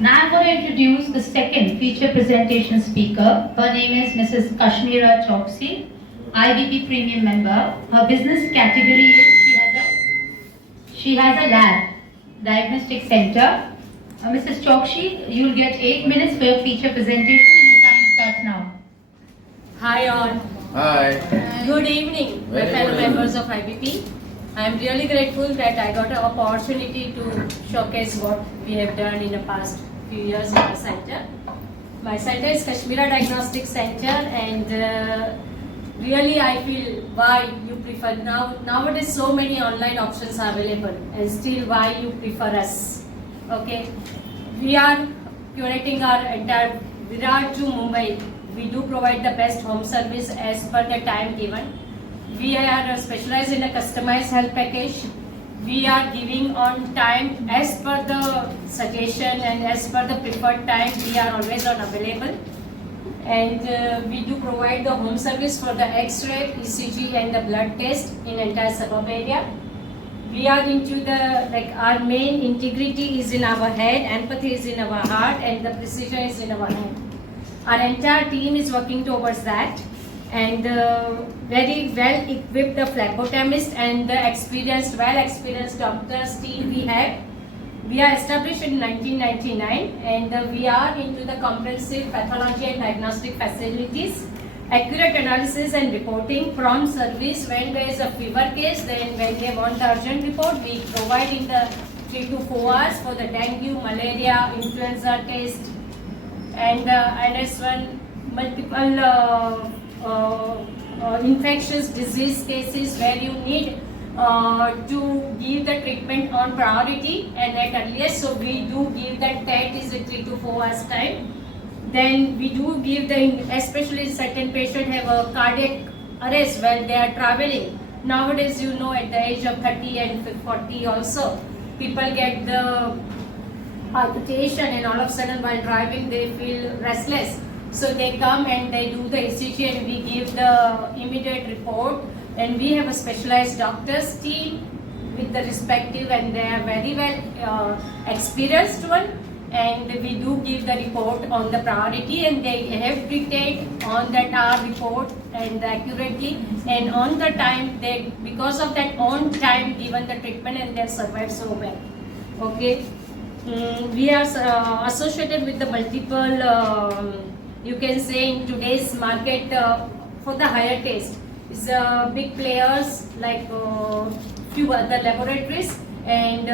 Now I'm going to introduce the second feature presentation speaker. Her name is Mrs. Kashmira Choksi, IBP Premium member. Her business category is she has a lab, diagnostic center. Mrs. Chokshi, you'll get 8 minutes for your feature presentation and your time starts now. Hi all. Hi. Good evening, my fellow members of IBP. I am really grateful that I got an opportunity to showcase what we have done in the past few years in our center. My center is Kashmira Diagnostic Center, and really I feel why you prefer nowadays so many online options are available, and still why you prefer us. Okay, we are curating our entire Virat to Mumbai. We do provide the best home service as per the time given. We are specialized in a customized health package. We are giving on time as per the suggestion and as per the preferred time. We are always on available. And we do provide the home service for the X-ray, ECG and the blood test in entire suburb area. We are into our main integrity is in our head, empathy is in our heart, and the precision is in our hand. Our entire team is working towards that, and very well equipped the phlebotomist and the well experienced doctors team we have. We are established in 1999, and we are into the comprehensive pathology and diagnostic facilities, accurate analysis and reporting, prompt service when there is a fever case. Then when they want the urgent report, we provide in the 3 to 4 hours for the dengue, malaria, influenza test, and NS1 multiple infectious disease cases where you need to give the treatment on priority and at earliest. So we do give that is a 3 to 4 hours time. Then we do give especially certain patients have a cardiac arrest while they are traveling. Nowadays, at the age of 30 and 40 also, people get the palpitation, and all of a sudden while driving they feel restless. So they come and they do the ECG and we give the immediate report. And we have a specialized doctors team with the respective, and they are very well experienced one. And we do give the report on the priority, and they have detailed on that our report and accurately and on the time. They because of that on time given the treatment, and they survived so well. Okay, we are associated with the multiple. You can say in today's market for the higher test is big players like few other laboratories, and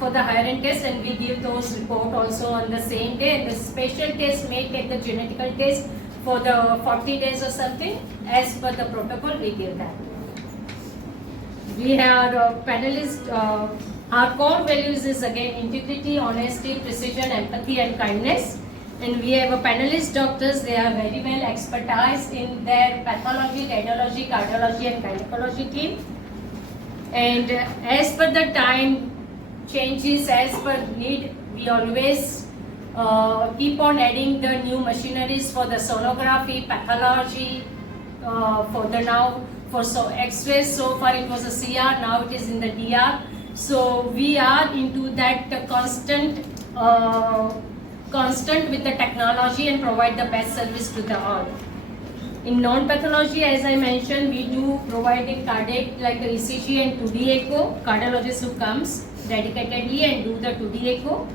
for the higher end test, and we give those report also on the same day. And the special test may take the genetical test for the 40 days or something. As per the protocol, we give that. We have panelists. Our core values is again integrity, honesty, precision, empathy, and kindness. And we have a panelist doctors. They are very well expertise in their pathology, radiology, cardiology, and gynecology team. And as per the time changes, as per need, we always keep on adding the new machineries for the sonography, pathology, for X-rays. So far it was a CR, now it is in the DR. So we are into that constant with the technology and provide the best service to the all. In non-pathology, as I mentioned, we do provide a cardiac like the ECG and 2D echo. Cardiologist who comes dedicatedly and do the 2D echo.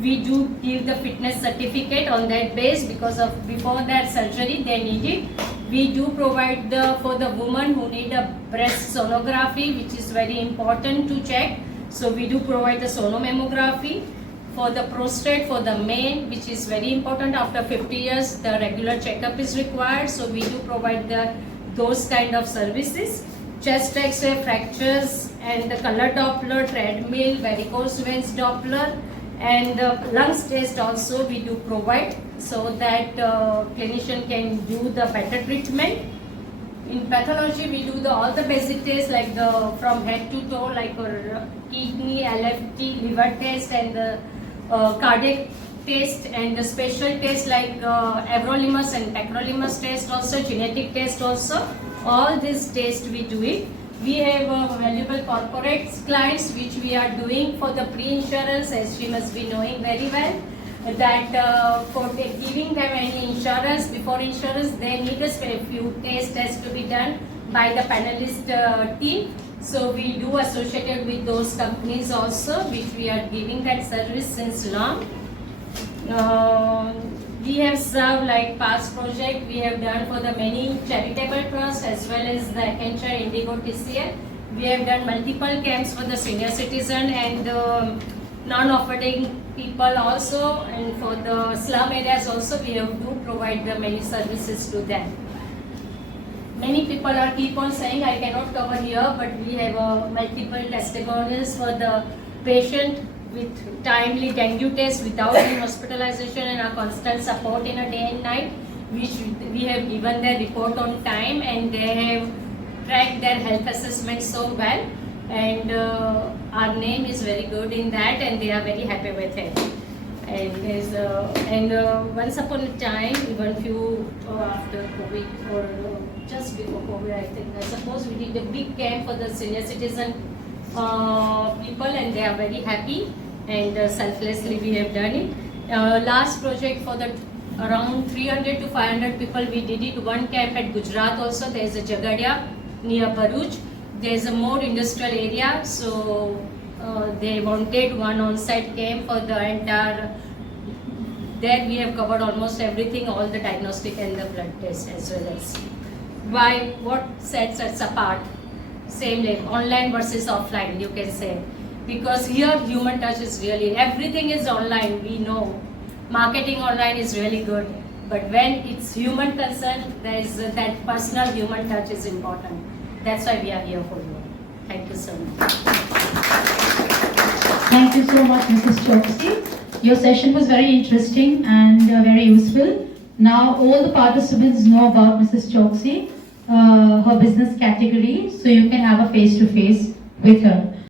We do give the fitness certificate on that base because of before that surgery they need it. We do provide for the woman who need a breast sonography, which is very important to check. So we do provide the sonomammography. For the prostate, for the male, which is very important, after 50 years the regular checkup is required, so we do provide those kind of services. Chest X-ray, fractures, and the color Doppler, treadmill, varicose veins Doppler, and lungs test also we do provide, so that clinician can do the better treatment. In pathology, we do all the basic tests like from head to toe, like kidney, LFT, liver test, and the cardiac test, and the special test like everolimus and tacrolimus test, also genetic test also. All these tests we do it. We have valuable corporate clients which we are doing for the pre-insurance, as she must be knowing very well. that for giving them any insurance, before insurance, they need a few tests has to be done by the panelist team. So we do associated with those companies also, which we are giving that service since long. We have served like past project we have done for the many charitable trusts as well as the Accenture Indigo TCL. We have done multiple camps for the senior citizen and non-offending people also, and for the slum areas also we have do provide the many services to them. Many people are keep on saying I cannot cover here, but we have multiple testimonials for the patient with timely dengue test without any hospitalization and a constant support in a day and night, which we have given their report on time, and they have tracked their health assessment so well, and our name is very good in that, and they are very happy with it. And once upon a time, even few after COVID or just before COVID, I suppose we did a big camp for the senior citizen people, and they are very happy, and selflessly we have done it. Last project for the around 300 to 500 people, we did it. One camp at Gujarat also. There is a Jagadia near Bharuch. There is a more industrial area, so they wanted one on-site camp for the entire. There we have covered almost everything, all the diagnostic and the blood tests as well as. Why? What sets us apart? Same like online versus offline, you can say. Because here human touch is really, everything is online, we know. Marketing online is really good. But when it's human concern, there is that personal human touch is important. That's why we are here for you. Thank you so much. Thank you so much, Mrs. Choksi. Your session was very interesting and very useful. Now all the participants know about Mrs. Choksi, her business category, so you can have a face-to-face with her.